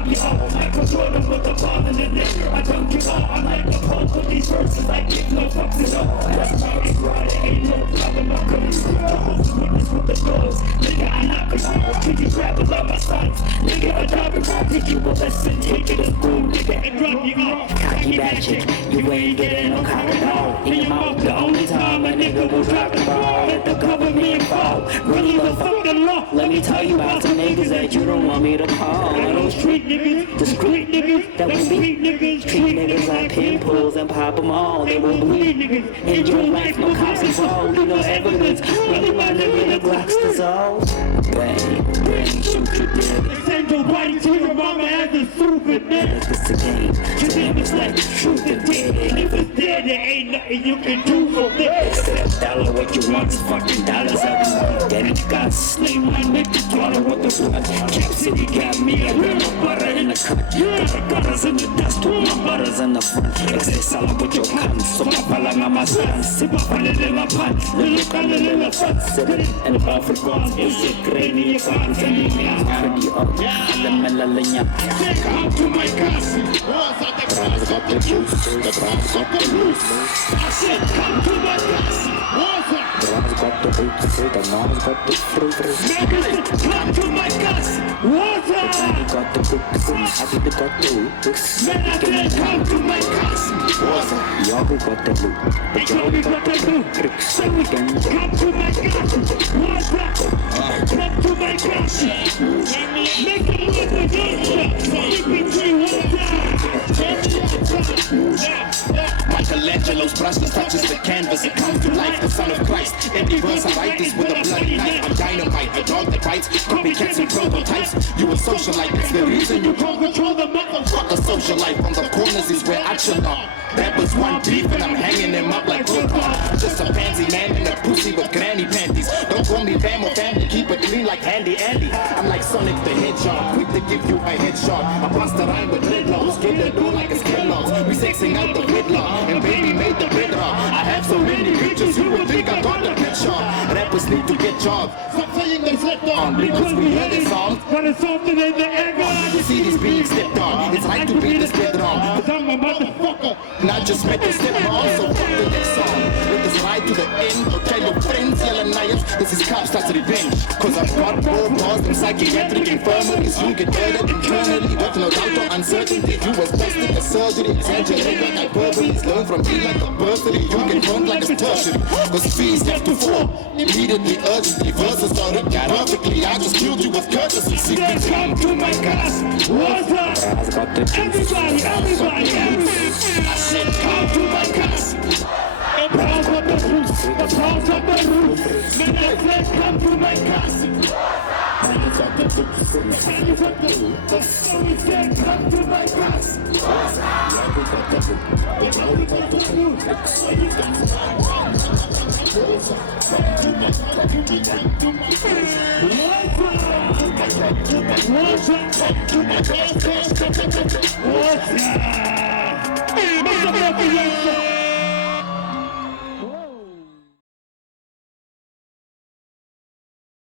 drop you off. Michael Jordan with the ball in the net. I dunk you all. I'm like a punk with these verses. I give no fucks at all. That's my right. Ain't no problem. I'm coming through the hoes. Witness with the doors. Nigga, I knock it out. Can you grab a lot my sights? Nigga, I drop it off. Take you a lesson. Take it to school, nigga, and drop you off. Cocky magic. You ain't getting no cock at all. In your mouth, the only time a nigga will drop the ball. Let the cover me and fall. Really the fucking law. Let me tell you about some niggas that you don't want me to call. Those street niggas, discreet niggas, that will beat niggas. Treat niggas like pimples and pop them all. They will bleed niggas. In your life, no cops involved. You know evidence. Really my nigga, the Glock's dissolved. Bang, bang, shoot you dead. Send your body to your mama as a souvenir. It's a game. Your name is like the truth is dead. And if it's dead, there ain't nothing you can do for this. Instead of dollar, what you want is fucking dollars every week. Then you got slay my nigga, swallow with the blood. Cap City got me a little butter in the cut. Got gutters in the dust, all my butters in the front. Ese sala with your cunt, so papala mama son. Sip up on the little pot, look on the little foot. Sit it and about for God, is it grainy if I'm sending me out. Pretty up, the melania. Come to my castle. Bras got the juice, the bras got the loose. I said, come to my castle. Bras got the boots, the mom's got the fruit. Come to my castle. Water. I got the books, I did got the books. Man, I said, come to my castle. Water. Y'all got the loot, but y'all got the loot. So we can come to my castle. Water. Come to my castle. Make a move against you. Keep it to Michelangelo's brushless touches the canvas. It comes to life, the son of Christ. Every verse I write is with a bloody knife. I'm dynamite, a dog that bites. Copycats and prototypes. You a socialite, that's the reason you can't control the motherfucker. Social life on the corners is where I chill out. Rappers one deep and I'm hanging them up like Goldbar. Just a pansy man in a pussy with granny panties. Don't call me fam or family, keep it clean like Handy Andy. I'm like Sonic the Hedgehog, quick to give you a headshot. I bust the rhyme with dreadlocks, get the door like a skellogs. We sexing out the wedlock, and baby made the bread rock. I have so many pictures, you would think I got the picture. Rappers need to get jobs. Stop saying they slept on, because we heard this song. But it's something in the air, you see these being stepped on. It's right to be this bit wrong, cause I'm a motherfucker. Not just make a step wrong, so fuck the next song. Let this ride to the end, or tell your friends, yelling knives. This is cops, that's revenge. Cause I've got more bars than psychiatric infirmaries. You get murdered internally, with no doubt or uncertainty. You was busted a surgery, exaggerate like hyperboles. Learn from me like a bursary, you get burned like a tertiary. Cause fees have to fall, immediately, urgently. Verses are written perfectly, I just killed you with courtesy. Secrets come to my class, what's up? Everybody, I said come to my class. The pounds of the roof, the pounds of the roof. Man, I said come to my class. Hands of the roof, hands of the roof. So we said come to my class. What's up?